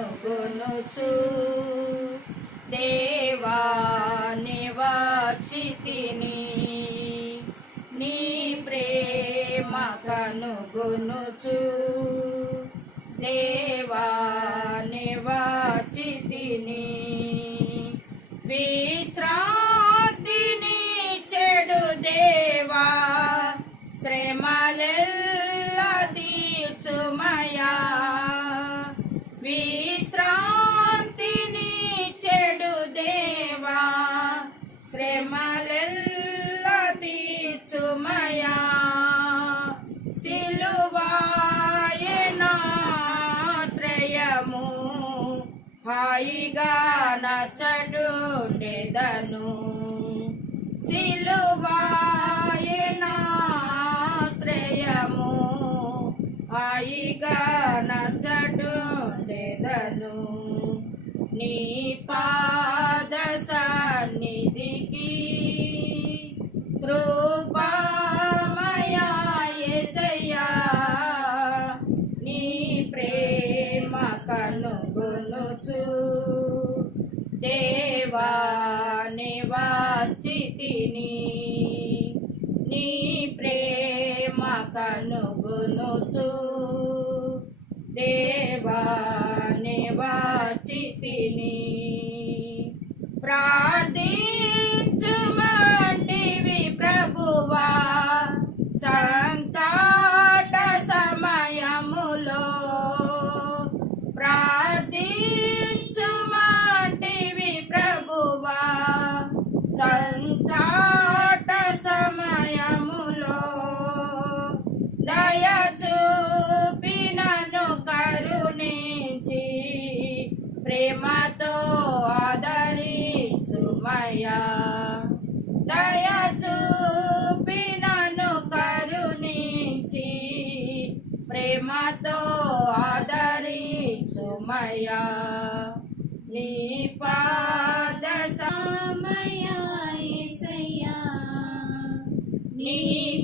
కనుగొనుచు దేవా నివాచితిని నీ ప్రేమ కనుగొనుచు. దేవా శ్రమలెల్ల తీర్చుమయా? సిలువాయనాశ్రయము హాయిగా నచడుండెదను సిలువాయనాశ్రయము హాయిగా నచడుండెదను నీ పాద సన్నిధికి కృపామయా నీ ప్రేమ కనుగొనుచు. దేవా నివాచితిని నీ ప్రేమ కనుగొనుచు. దేవా నివాచితిని ప్రార్థించుమంటివి ప్రభువా సంతాట సమయములో. ప్రార్థించుమంటివి ప్రభువా సంతా ఆదరించుమయా దయ చూపి కరుణించి ప్రేమతో ఆదరించుమయా నీ పాద సమయా నీ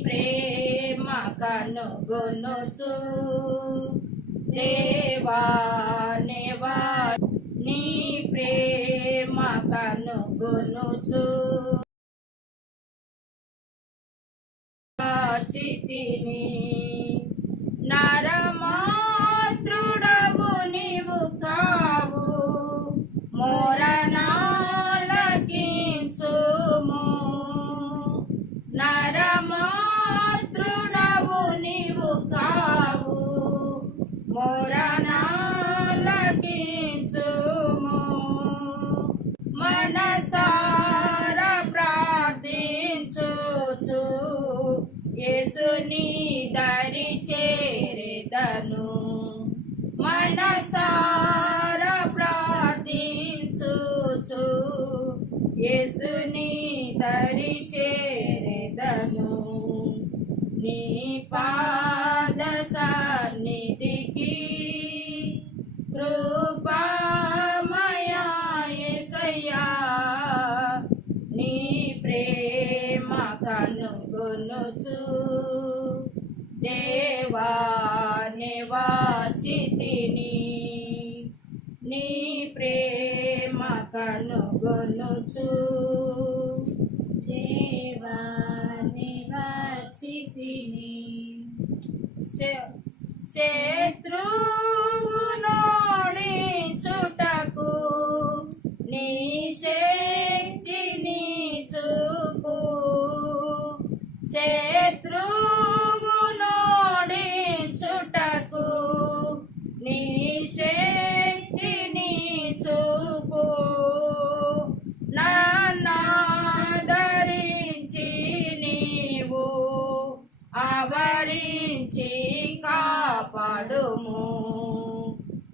ప్రేమ కనుగొనుచు దేవా నివా నీ ప్రేమ కనుగొనుచు చితిని యేసుని దరి చేరెదను. మనసార ప్రార్థించుచు. యేసుని దరి చేరెదను. నీ పా ప్రేమ కనుగొనుచు. దేవా నివాచితిని శత్రువునోడి ఆవరించి కాపాడుము.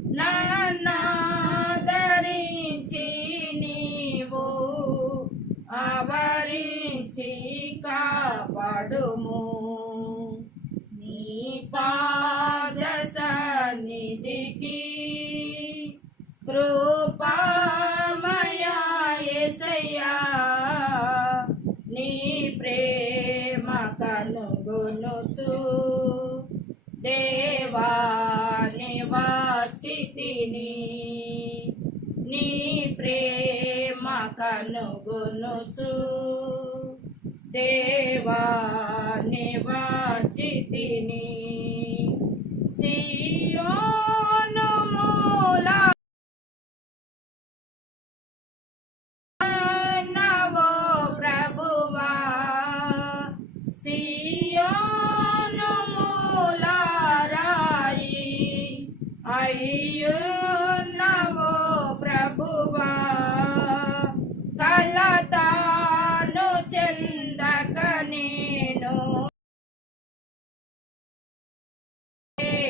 నానాదరించి నీవు అవరించి కాపాడుము. నీ పాద సన్నిధికి కృపా కనుగొనుచు దేవాని వచ్చితిని నీ ప్రేమ కనుగొనుచు. దేవాని వచ్చితిని సియోను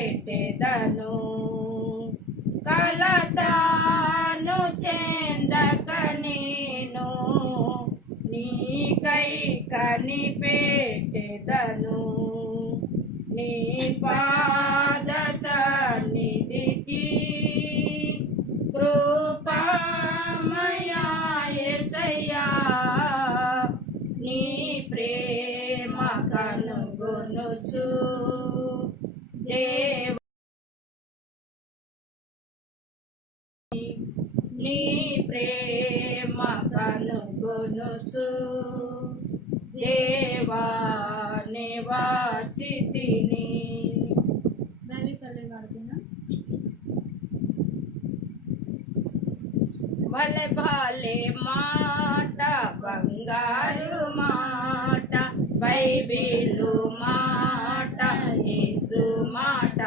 పెట్టెదను. కలతాను చెందక నేను. నీకై కనిపెట్టెదను. నీ పాద సన్నిధికి కృపమయాయసయ్యా. నీ ప్రేమ కనుగొనుచు. దేవ నీ ప్రేమ కనుగొనుచు దేవా నివాచితిని భలే భలే మాట బంగారు మాట బైబిలు మాట. యేసు మాట.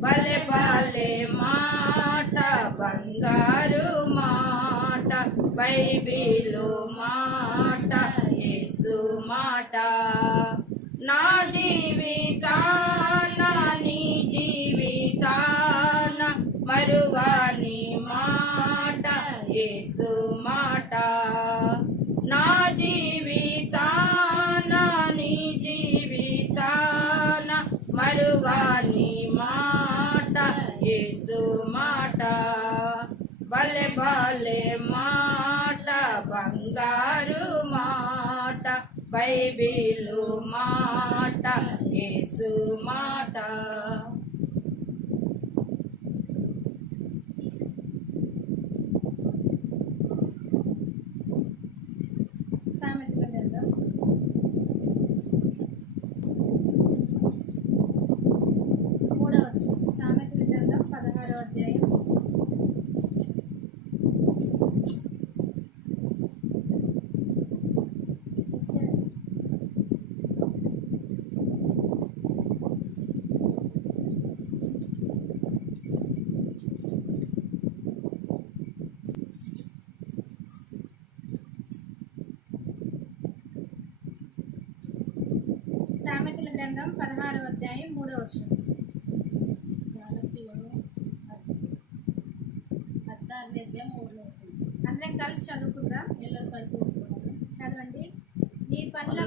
భలే భలే మాట బంగారు మాట బైబిలు మాట ఏసు మాట. నా జీవితాన నీ జీవితాన యేసు మాట. భలే భలే మాట బంగారు మాట బైబిలు మాట యేసు మాట. అందరం కలిసి చదువుకుందాం. చదవండి. నీ పనుల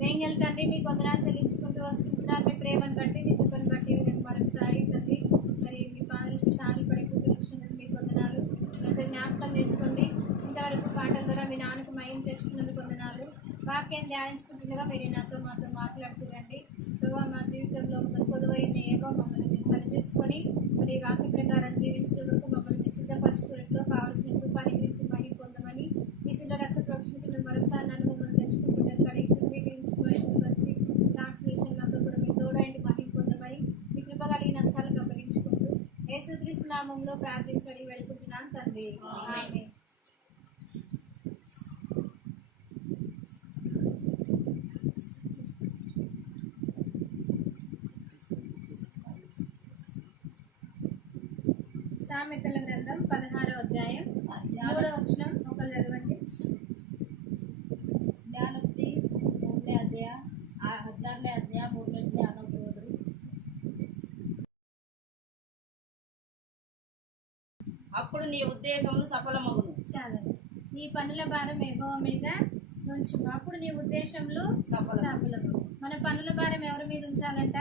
వేంగల్ తండ్రి మీ కొందనాలు చెల్లించుకుంటూ వస్తుంటున్నారు మీ ప్రేమను బట్టి మీ కృపను బట్టి విధంగా మరొకసారి తండ్రి మరి మీ పాదలకి సాగి పడే కుటుంబించినందుకు మీ కొందనాలు. ఎంతో జ్ఞాపకం చేసుకోండి. ఇంతవరకు పాటల ద్వారా మీ నాన్నకు మయం తెచ్చుకున్నందుకు వందనాలు వాక్యం ధ్యానించుకుంటుండగా మీరు నాతో మాతో మాట్లాడుతురండి ప్రభావ మా జీవితంలో ఒక కొదువైన ఏవో మమ్మల్ని మీరు సరి చేసుకొని మరి ఈ వాక్య ప్రకారం జీవించినందుకు మమ్మల్ని మీ సిద్ధపరచుకున్నట్లో కావాల్సిన కృపాని గురించి మహిం పొందమని మీ సిద్ధ రక్త ప్రోక్షణ కింద మరొకసారి నన్ను మమ్మల్ని తెచ్చుకుంటుండగా కడిగి శుద్ధీకరించి ప్రయత్నం వచ్చి ట్రాన్స్లేషన్ అంతా కూడా మీ తోడైండి మహిం పొందమని మీ కృప కలిగిన అసాలకు అప్పగించుకుంటూ యేసుక్రీస్తు నామంలో ప్రార్థించడి వేడుకుంటున్నాను తండ్రి. అప్పుడు నీ ఉద్దేశము సఫలమవును చాలు. నీ పనుల భారం ఎగో మీద ఉంచు అప్పుడు నీ ఉద్దేశంలో సఫలము. మన పనుల భారం ఎవరి మీద ఉంచాలంట?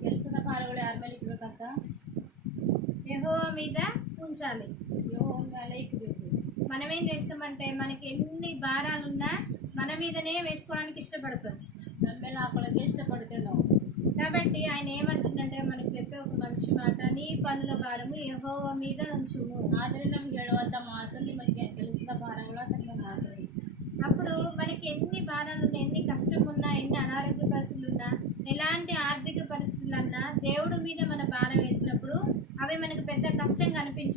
తెలిసిన పాలవుడు అరవై ఇవ్వకంత యహో మీద ఉంచాలి. మనం ఏం చేస్తామంటే మనకి ఎన్ని భారాలున్నా మన మీదనే వేసుకోవడానికి ఇష్టపడతాం. నమ్మేలా అక్కడ ఇష్టపడితే కాబట్టి ఆయన ఏమంటుందంటే మనకు చెప్పే ఒక మంచి మాట నీ పనుల భారము యహోవ మీద నుంచుము ಆದರೆ ನಮ್ಗೆ ಹೇಳುವಂತ ಮಾತು ನಿಮಗೆ ಕೆಲಸದ ಭಾರಗಳು ಅದನ್ನ ಮಾಡ್ರಿ అప్పుడు మనకి ఎన్ని బాధలు ఉన్నా ఎన్ని కష్టం ఉన్నా ఎన్ని అనారోగ్య పరిస్థితులు ఉన్నా ఎలాంటి ఆర్థిక పరిస్థితులు అన్నా దేవుడి మీద మన భారం వేసినప్పుడు అవి మనకు పెద్ద కష్టంగా అనిపించవు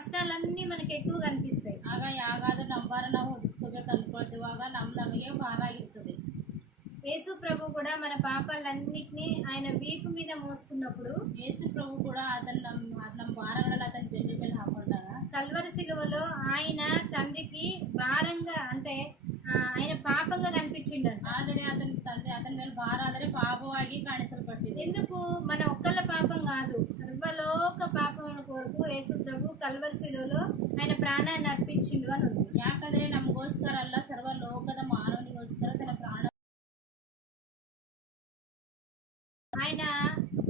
అప్పుడు కష్టాలన్నీ మనకి ఎక్కువ కనిపిస్తాయి ಆಗ ಯಾಗಾದ್ರೂ ನಮ್ಮ ಭಾರ ನಾವು ಹೊದಿಸ್ಕೋಬೇಕು ಅನ್ಕೊಳ್ತೀವಾಗ ನಮ್ ನಮಗೆ ಭಾರ ಆಗಿರ್ತದೆ యేసు ప్రభు కూడా మన పాపాలన్నిటినీ ఆయన వీపు మీద మోసుకున్నప్పుడు ಯೇಸು ಪ್ರಭು ಕೂಡ ಅದನ್ನ ನಮ್ಮ ನಮ್ಮ ಭಾರಗಳೆಲ್ಲ ಅದನ್ನ ಬೆನ್ನಿ ಮೇಲೆ ಹಾಕೊಂಡಾಗ కల్వరి శిలువలో ఆయన తండ్రికి భారంగా అంటే ఆ, ఆయన పాపంగా కనిపించిండంట ಆದರೆ ಅದನ್ನ ತಂದೆ ಅದನ್ನ ಮೇಲೆ ಭಾರ ಆದರೆ ಪಾಪವಾಗಿ ಕಾಣಿಸಲ್ಪಟ್ಟಿದೆ ఎందుకు మన ఒక్కళ్ళ పాపం కాదు సర్వలోక పాపముల కొరకు యేసు ప్రభు కల్వరి శిలువలో ఆయన ప్రాణాన్ని అర్పించిండు అని ఉంది ಯಾಕಂದ್ರೆ ನಮಗೋಸ್ಕರ ಅಲ್ಲ ಸರ್ವ ಲೋಕದ ಮಾನವನಿಗೋಸ್ಕರ ತನ್ನ ಪ್ರಾಣ ఆయన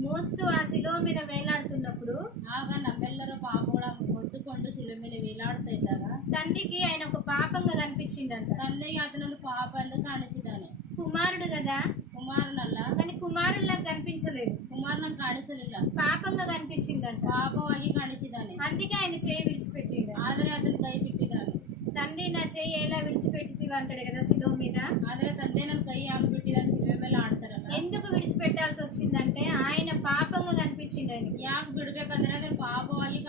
మోస్తూ ఆ శిలువ మీద వేలాడుతున్నప్పుడు ಆಗ ನಮ್ಮೆಲ್ಲರ ಪಾಪಗಳ ಹೊತ್ತುಕೊಂಡು ಶಿಲೆ ಮೇಲೆ ವೇಲಾಡ್ತಾ ಇದ್ದಾಗ తండ్రికి ఆయన ఒక పాపంగా కనిపించిండంట ತಂದೆಗೆ ಅದನ್ನೊಂದು ಪಾಪ ಎಂದು ಕಾಣಿಸಿದ್ದಾನೆ కుమారుడు కదా ಕುಮಾರನಲ್ಲ కానీ కుమారుడిలా కనిపించలేదు ಕುಮಾರನ ಕಾಣಿಸಲಿಲ್ಲ పాపంగా కనిపించిండంట ಪಾಪವಾಗಿ ಕಾಣಿಸಿದ್ದಾನೆ అందుకే ఆయన చేయి విడిచిపెట్టిండు ಆದರೆ ಅದನ್ನ ಕೈ ಬಿಟ್ಟಿದ್ದಾನೆ తండ్రి నా చేయి ఎలా విడిచిపెట్టింది అంటాడు కదా శిలువ మీద ಆದರೆ ತಂದೆ ನನ್ನ ಕೈ ಯಾಕೆ ಬಿಟ್ಟಿದ್ದಾನೆ ಶಿಲೆ ಮೇಲೆ ಆಡ್ತಾರಲ್ಲ ఎందుకు విడిచిపెట్టాల్సి వచ్చిందంటే ఆయన పాపంగా కనిపించిండు ఆయన ಯಾಕೆ ಬಿಡ್ಬೇಕಂದ್ರೆ ಅದನ್ನ ಪಾಪವಾಗಿ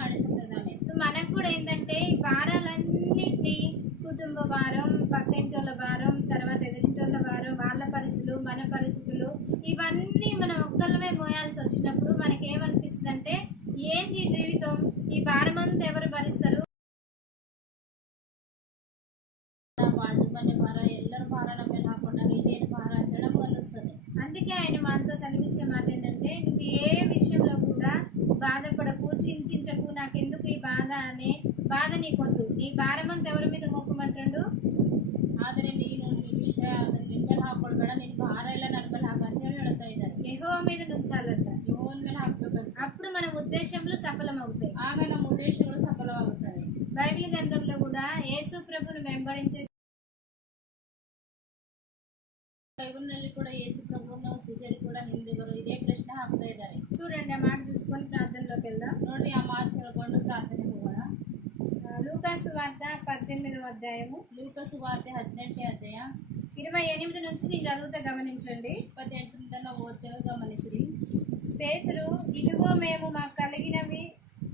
అందుకే ఆయన మనతో సెలవిచ్చే మాట ఏంటంటే నువ్వు ఏ విషయంలో కూడా బాధపడకు చింతించకు నాకెందుకు ఈ బాధ అనే బాధ నీకొద్దు నీ భారం అంతా ఎవరి మీద మోపమంటాడు ಆದರೆ ನೀನು ನಿನ್ನ ವಿಷಯ ಅದನ್ನ ನಿನ್ನ ಮೇಲೆ ಹಾಕೊಳ್ಬೇಡ ನಿನ್ನ ಭಾರ ಎಲ್ಲ ನನ್ನ ಮೇಲೆ ಹಾಕ ಅಂತ ಹೇಳಿ ಹೇಳ್ತಾ ಇದ್ದಾರೆ యెహోవా మీద నుంచాలంట ಯೋನ್ ಮೇಲೆ ಹಾಕ್ಬೇಕಂತ అప్పుడు మన ఉద్దేశంలో సఫలమవుతాయి ಆಗ ನಮ್ಮ ಉದ್ದೇಶಗಳು ಸಫಲವಾಗುತ್ತವೆ బైబిల్ గ్రంథంలో కూడా యేసు ప్రభును వెంబడించే ಬೈಬಲ್ನಲ್ಲಿ ಕೂಡ ಯೇಸು ಪ್ರಭುವನ್ನು ಶಿಷ್ಯರು ಕೂಡ ಹಿಂದೆ ಬರೋ ಇದೇ ಪ್ರಶ್ನೆ ಹಾಕ್ತಾ ಇದ್ದಾರೆ చూడండి ఆ మాట చూసుకొని ప్రార్థనలోకి వెళ్దాం ನೋಡ್ರಿ ಆ ಮಾತು ಹೇಳ್ಕೊಂಡು ಪ್ರಾರ್ಥನೆ ಹೋಗೋಣ ఆ, లూకాసు వార్త పద్దెనిమిదవ అధ్యాయము ಲೂಕ ಸುವಾರ್ತೆ ಹದಿನೆಂಟನೇ ಅಧ್ಯಾಯ ఇరవై ఎనిమిది నుంచి నేను చదువుతా గమనించండి ಇಪ್ಪತ್ತೆಂಟರಿಂದ ನಾವು ಓದ್ತೇವೆ ಗಮನಿಸಿರಿ పేతురు ఇదిగో మేము మాకు కలిగినవి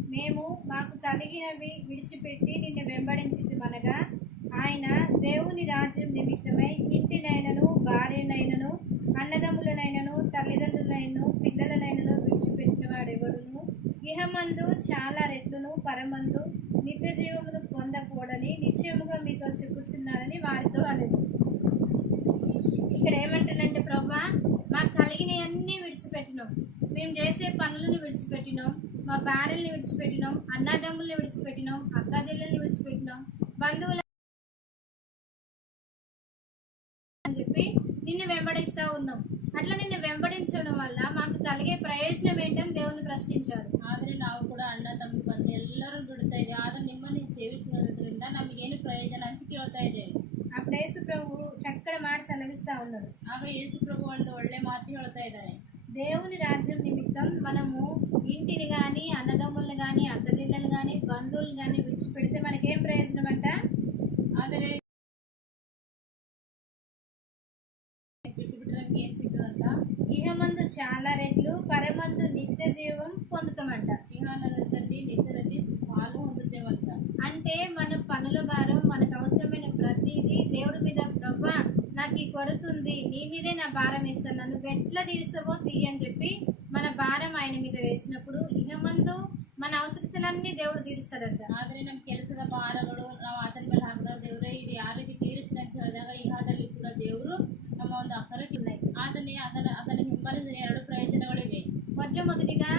మేము మాకు కలిగినవి విడిచిపెట్టి నిన్ను వెంబడించింది మనగా ఆయన దేవుని రాజ్యం నిమిత్తమై ఇంటినైనను భార్యనైనను అన్నదమ్ములనైనను తల్లిదండ్రులైనను పిల్లలనైనను విడిచిపెట్టిన వాడెవడును? ఇహమందు చాలా రెట్లును పరమందు నిత్య జీవమును పొందకూడని నిత్యముగా మీతో చెప్పుచున్నానని వారితో అనేది ఇక్కడ ఏమంటానంటే ప్రభా మాకు కలిగినవన్నీ విడిచిపెట్టినాం మేము చేసే పనులను విడిచిపెట్టినాం మా భార్యల్ని విడిచిపెట్టినాం అన్నదమ్ముల్ని విడిచిపెట్టినాం అక్కదిల్లని విడిచిపెట్టినాం బంధువుల నిన్ను వెంబడిస్తా ఉన్నాం అట్లా నిన్ను వెంబడించడం వల్ల మాకు కలిగే ప్రయోజనం ఏంటని దేవుని ప్రశ్నించారు ಆದರೆ ನಾವು ಕೂಡ ಅಣ್ಣ ತಮ್ಮಿ ಬಂದು ಎಲ್ಲರೂ ಬಿಡ್ತಾ ಇದ್ದೇವೆ ಆದ್ರೆ ನಿಮ್ಮನ್ನು ಸೇವಿಸುವುದರಿಂದ ನಮಗೇನು ಪ್ರಯೋಜನ ಅಂತ ಕೇಳ್ತಾ ಇದ್ದೇವೆ అప్పుడు యేసు ప్రభు చక్కటి మాట సెలవిస్తా ఉన్నాడు ಆಗ ಯೇಸು ಪ್ರಭು ಒಂದು ಒಳ್ಳೆ ಮಾತು ಹೇಳ್ತಾ ಇದ್ದಾರೆ దేవుని రాజ్యం నిమిత్తం మనము ఇంటిని కానీ అన్నదమ్ములను కానీ అక్కజిల్లలు కానీ బంధువులు కానీ విడిచిపెడితే మనకేం ప్రయోజనం అంట ఇహమందు చాలా రెట్లు పరమందు నిత్య జీవం పొందుతామంట ವಿಹಾನದಲ್ಲಿ ನಿತ್ಯದಲ್ಲಿ ಪಾಲು ಹೊಂದುತ್ತೇವಂತ అంటే మన పనుల భారం మనకు అవసరమైన ప్రతిదీ దేవుడి మీద ప్రభా నాకు ఈ కొరత ఉంది నీ మీదే నా భారం వేస్తాను నన్ను ఎట్లా తీర్చవో తీయని చెప్పి మన భారం ఆయన మీద వేసినప్పుడు ఇహమందు మన అవసరతలన్నీ దేవుడు తీరుస్తాడంట ಆದ್ರೆ ನಮ್ಮ ಕೆಲಸದ ಭಾರಗಳು ನಾವು ಆತನ ಮೇಲೆ ಹಾಕಿದಾಗ ದೇವರೇ ಇದು ಯಾವ ರೀತಿ ತೀರಿಸ್ತೀನಿ ಅಂತ ಹೇಳಿದಾಗ ಇಹಾದಲ್ಲಿ ಕೂಡ ದೇವರು ನಮ್ಮ ಒಂದು ಅಕರಟ್ అతని అతను అతని హింసలు నేరడు ప్రయత్నపడివి మొట్టమొదటిగా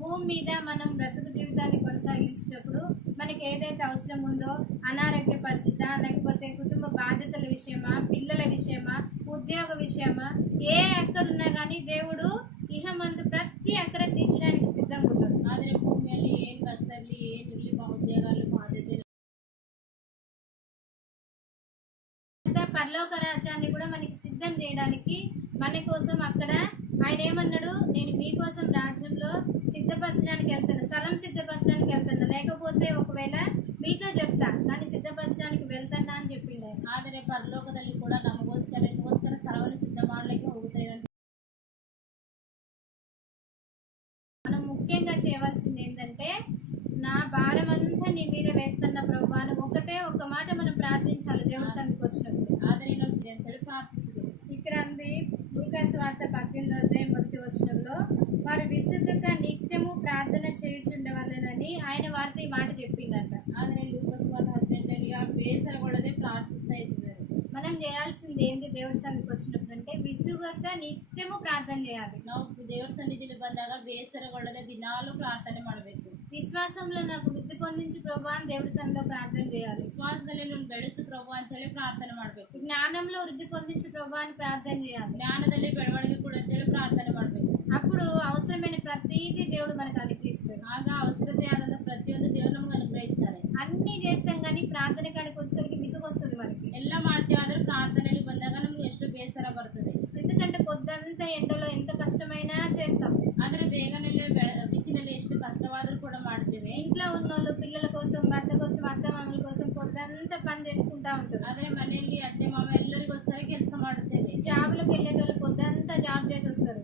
భూమి మీద మనం బ్రతుకు జీవితాన్ని కొనసాగించేటప్పుడు మనకి ఏదైతే అవసరం ఉందో అనారోగ్య పరిస్థితి లేకపోతే కుటుంబ బాధ్యతల విషయమా పిల్లల విషయమా ఉద్యోగ విషయమా ఏ అక్కరున్నా కానీ దేవుడు ఇహమందు ప్రతి అక్కడ తీర్చడానికి సిద్ధంగా ఉంటాడు. అదే భూమి ఏం కష్టాలు ఏం ఉద్యోగాలు పరలోక రాజ్యాన్ని కూడా మనకి సిద్ధం చేయడానికి మన కోసం అక్కడ ఆయన ఏమన్నాడు నేను మీకోసం రాజ్యంలో సిద్ధపరచడానికి వెళ్తాను స్థలం సిద్ధపరచడానికి వెళ్తాను లేకపోతే ఒకవేళ మీతో చెప్తా కానీ సిద్ధపరచడానికి వెళ్తానా అని చెప్పిండు ఆయన ಆದರೆ ಪರಲೋಕದಲ್ಲಿ ಕೂಡ ನಮಗೋಸ್ಕರ ನಿಮಗೋಸ್ಕರ ಸ್ಥಳವನ್ನು ಸಿದ್ಧ ಮಾಡ್ಲಿಕ್ಕೆ ಹೋಗುತ್ತಾ ಇದೆ ಅಂತ మనం ముఖ్యంగా చేయవలసింది ఏంటంటే నా భారం అంతా నీ మీద వేస్తున్న ప్రభు అని ఒకటే ఒక మాట మనం ప్రార్థించాలి దేవుడి సన్నిధికి వచ్చినప్పుడు ಆದರೆ ಇನ್ನೊಂದು ಅಂತ ಹೇಳಿ ಪ್ರಾರ್ಥಿಸಿದೆವು ఇక్కడ ఉంది లూకాసు వార్త పద్దెనిమిదో అధ్యాయం మొదటి వచనంలో వారు విసుగక నిత్యము ప్రార్థన చేయుచుండవలనని ఆయన వారితో ఈ మాట చెప్పిండట ಆದರೆ ಲೂಕಸ್ವಾರ್ಥ ಹದಿನೆಂಟರಲ್ಲಿ ಆ ಬೇಸರಗೊಳ್ಳದೆ ಪ್ರಾರ್ಥಿಸ್ತಾ ಇದ್ದಾರೆ మనం చేయాల్సింది ఏంటి దేవుడి సన్నిధికి వచ్చినప్పుడు అంటే విసుగక నిత్యము ప్రార్థన చేయాలి ನಾವು ದೇವರ ಸನ್ನಿಧಿಯಲ್ಲಿ ಬಂದಾಗ ಬೇಸರಗೊಳ್ಳದೆ ದಿನಾಲೂ ಪ್ರಾರ್ಥನೆ ಮಾಡಬೇಕು విశ్వాసంలో నాకు వృద్ధి పొందించి ప్రభా అని దేవుడి సన్నిధిలో ప్రార్థన చేయాలి ವಿಶ್ವಾಸದಲ್ಲಿ ನಾನು ಬೆಳೆಸು ಪ್ರಭು ಅಂತ ಹೇಳಿ ಪ್ರಾರ್ಥನೆ ಮಾಡಬೇಕು జ్ఞానంలో వృద్ధి పొందించి ప్రభా అని ప్రార్థన చేయాలి ಜ್ಞಾನದಲ್ಲಿ ಬೆಳವಣಿಗೆ ಕೂಡ ಅಂತ ಹೇಳಿ ಪ್ರಾರ್ಥನೆ ಮಾಡಬೇಕು అప్పుడు అవసరమైన ప్రతిదీ దేవుడు మనకు అనుగ్రహిస్తాడు ಆಗ ಅವಸರತೆ ಆದಂತ ಪ್ರತಿಯೊಂದು ದೇವರು ನಮ್ಗೆ ಅನುಗ್ರಹಿಸ್ತಾರೆ అన్ని చేస్తాం కానీ ప్రార్థన కాడికి వచ్చేసరికి విసుగు వస్తుంది మనకి ಎಲ್ಲ ಮಾಡ್ತೀವಿ ಆದ್ರೆ ಪ್ರಾರ್ಥನೆಯಲ್ಲಿ ಬಂದಾಗ ನಮ್ಗೆ ಎಷ್ಟು ಬೇಸರ ಬರ್ತದೆ ఎందుకంటే పొద్దంతా ఎండలో ఎంత కష్టమైనా చేస్తాం ಆದ್ರೆ ಬೇಗನೆ ಬಿಸಿನಲ್ಲಿ ಎಷ್ಟು ಕಷ್ಟವಾದ್ರೂ ಕೂಡ ಮಾಡ್ತೇವೆ ఇంట్లో ఉన్న వాళ్ళు పిల్లల కోసం భర్త కోసం అత్త మామల కోసం పొద్దంతా పని చేసుకుంటా ఉంటారు ಆದ್ರೆ ಮನೆಯಲ್ಲಿ ಅತ್ತೆ ಮಾವ ಎಲ್ಲರಿಗೋಸ್ಕರ ಕೆಲಸ ಮಾಡುತ್ತೇವೆ జాబులకు వెళ్ళేటోళ్ళు పొద్దంతా జాబ్ చేసి వస్తారు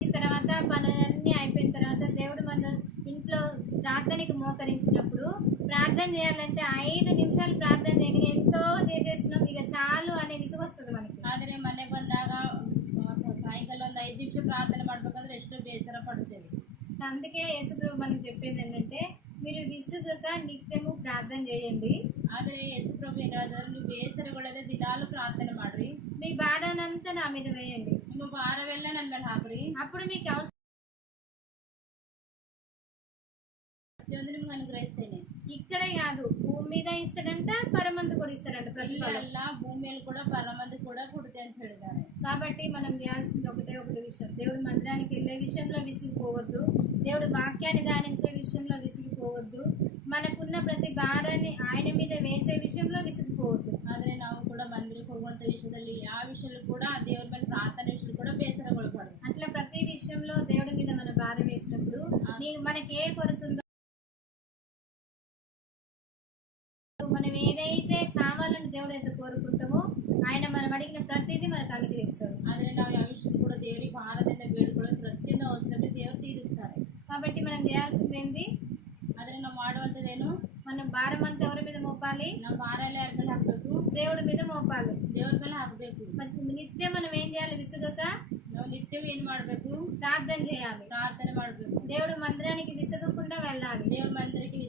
తర్వాత పనులన్నీ అయిపోయిన తర్వాత దేవుడు మన ఇంట్లో ప్రార్థనకి మోకరించినప్పుడు ప్రార్థన చేయాలంటే ఐదు నిమిషాలు ప్రార్థన చేయగానే ఎంతో చేసేసినాం ఇక చాలు అనే విసుగు వస్తుంది మనకి ಆದ್ರೆ ಮನೆ ಬಂದಾಗ ಆ, ಸಾಯಂಕಾಲ ಒಂದು ಐದು ನಿಮಿಷ ಪ್ರಾರ್ಥನೆ ಮಾಡ್ಬೇಕಂದ್ರೆ ಎಷ್ಟು ಬೇಸರ ಪಡ್ತೇವೆ అందుకే యేసుప్రభు మనకి చెప్పేది ఏంటంటే మీరు విసుగక నిత్యము ప్రార్థన చేయండి ಆದ್ರೆ ಯೇಸು ಪ್ರಭು ಏನ್ ಹೇಳಿದ್ರು ನೀವು ಬೇಸರಗೊಳ್ಳದೆ ದಿನಾಲು ಪ್ರಾರ್ಥನೆ ಮಾಡ್ರಿ మీ బాధనంతా నా మీద వేయండి ನಿಮ್ಮ ಭಾರವೆಲ್ಲ ನನ್ ಮೇಲೆ ಹಾಕ್ರಿ అప్పుడు మీకు అవసరం ಪ್ರತಿಯೊಂದು ನಿಮ್ಗೆ ಅನುಗ್ರಹಿಸ್ತೇನೆ ఇక్కడే కాదు భూమి మీద ఇస్తాడంట పరమందు కూడా ఇస్తాడంట ಇಲ್ಲ ప్రతిఫలం ಎಲ್ಲ ಭೂಮಿಯಲ್ಲಿ ಕೂಡ ಪರಮಂದು ಕೂಡ ಕೊಡುತ್ತೆ ಅಂತ ಹೇಳಿದ್ದಾರೆ కాబట్టి మనం చేయాల్సింది ఒకటే ఒకటి విషయం దేవుడి మందిరానికి వెళ్ళే విషయంలో విసిగిపోవద్దు దేవుడి వాక్యాన్ని ధ్యానించే విషయంలో విసిగిపోవద్దు మనకున్న ప్రతి భారాన్ని ఆయన మీద వేసే విషయంలో విసిగిపోవద్దు ಆದ್ರೆ ನಾವು ಕೂಡ ಮಂದಿರಕ್ಕೆ ಹೋಗುವಂತ ವಿಷಯದಲ್ಲಿ ಯಾವ ವಿಷಯಲ್ಲೂ ಕೂಡ ಆ ದೇವ್ರ ಮೇಲೆ ಪ್ರಾರ್ಥನೆ ವಿಷಯದಲ್ಲಿ ಕೂಡ ಬೇಸರಗೊಳ್ಬಾರ್ದು అట్లా ప్రతి విషయంలో దేవుడి మీద మన భారం వేసినప్పుడు నీ మనకి ఏ కొరత మనం ఏదైతే కావాలని దేవుడు ఎంత కోరుకుంటామో ఆయన మనం అడిగిన ప్రతిదీ మనకు అనుగ్రహిస్తాడు ಆದ್ರೆ ನಾವು ಯಾವ ವಿಷಯ ಕೂಡ ದೇವರಿಗೆ ಭಾರದಿಂದ ಬೇಡ್ಕೊಳ್ಳೋದು ಪ್ರತಿಯೊಂದು ಅವಸರತೆ ದೇವರು ತೀರಿಸ್ತಾರೆ కాబట్టి మనం చేయాల్సింది ఏంటి ಆದ್ರೆ ನಾವು ಮಾಡುವಂಥದ್ದೇನು మనం భారం అంతా ఎవరి మీద మోపాలి ನಮ್ಮ ಭಾರ ಎಲ್ಲ ಯಾರ ಮೇಲೆ ಹಾಕ್ಬೇಕು దేవుడి మీద మోపాలి ದೇವ್ರ ಮೇಲೆ ಹಾಕ್ಬೇಕು మరి నిత్యం మనం ఏం చేయాలి విసుగక ನಾವು ನಿತ್ಯವೂ ಏನ್ ಮಾಡ್ಬೇಕು ప్రార్థన చేయాలి ಪ್ರಾರ್ಥನೆ ಮಾಡ್ಬೇಕು దేవుడు మందిరానికి విసుగకుండా వెళ్ళాలి ದೇವ್ರ ಮಂದಿರಕ್ಕೆ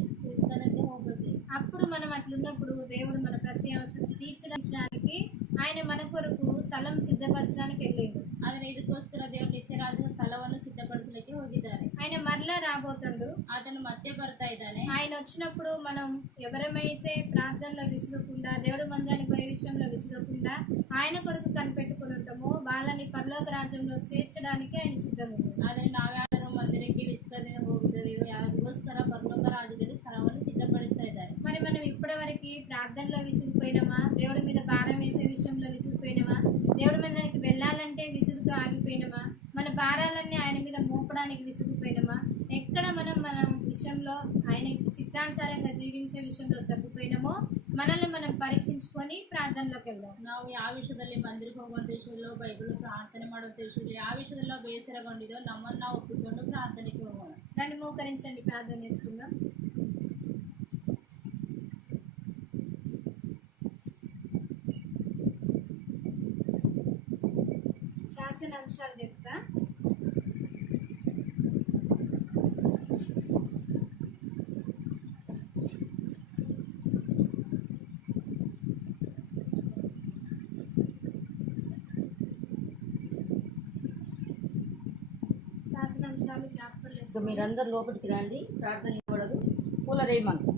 దేవుడు మన ప్రతి అవసరం తీర్చడానికి ఆయన మన కొరకు స్థలం సిద్ధపరచడానికి వెళ్ళిండు ಆದ್ರೆ ಇದಕ್ಕೋಸ್ಕರ ದೇವ್ರು ನಿತ್ಯ ರಾಜ್ಯದ ಸ್ಥಳವನ್ನು ಸಿದ್ಧಪಡಿಸಲಿಕ್ಕೆ ಹೋಗಿದ್ದಾರೆ ఆయన మరలా రాబోతుండు ಆತನು ಮತ್ತೆ ಬರ್ತಾ ಇದ್ದಾನೆ ఆయన వచ్చినప్పుడు మనం ఎవరమైతే ప్రార్థనలో విసుగకుండా దేవుడు మందిరానికి పోయే విషయంలో విసుగకుండా ఆయన కొరకు కనిపెట్టుకుని ఉంటామో వాళ్ళని పరలోక రాజ్యంలో చేర్చడానికి ఆయన సిద్ధంగా ఉన్నాడు. ಆದ್ರೆ ನಾವ್ಯಾರು ಮಂದಿರಕ್ಕೆ ವಿಸ್ಕದಿಂದ ಹೋಗುತ್ತದೆ ಯಾರಿಗೋಸ್ಕರ ప్రార్థనలో విసిగిపోయినామా దేవుడి మీద భారం వేసే విషయంలో విసిగిపోయినామా దేవుడి మందిరానికి వెళ్ళాలంటే విసుగుతో ఆగిపోయినామా మన భారాలన్నీ ఆయన మీద మోపడానికి విసిగిపోయినామా ఎక్కడ మనం మన విషయంలో ఆయన చిత్తానుసారంగా జీవించే విషయంలో తప్పిపోయినామో మనల్ని మనం పరీక్షించుకొని ప్రార్థనలోకి వెళ్దాం ನಾವು ಯಾವ ವಿಷಯದಲ್ಲಿ ಮಂದಿರಕ್ಕೆ ಹೋಗುವಂತ ವಿಷಯದಲ್ಲೋ ಬೈಬಲ್ ಪ್ರಾರ್ಥನೆ ಮಾಡುವಂತ ವಿಷಯದಲ್ಲಿ ಯಾವ ವಿಷಯದಲ್ಲಿ ನಾವು ಬೇಸರಗೊಂಡಿದ್ದೋ ನಮ್ಮನ್ನು ನಾವು ಒಪ್ಪಿಕೊಂಡು ಪ್ರಾರ್ಥನೆಗೆ ಹೋಗೋಣ రండి మోకరించండి ప్రార్థన చేసుకుందాం ప్రార్థన చెప్తా. మీరందరు లోపలికి రండి. ప్రార్థన ఇవ్వడదు. పూల రేయమను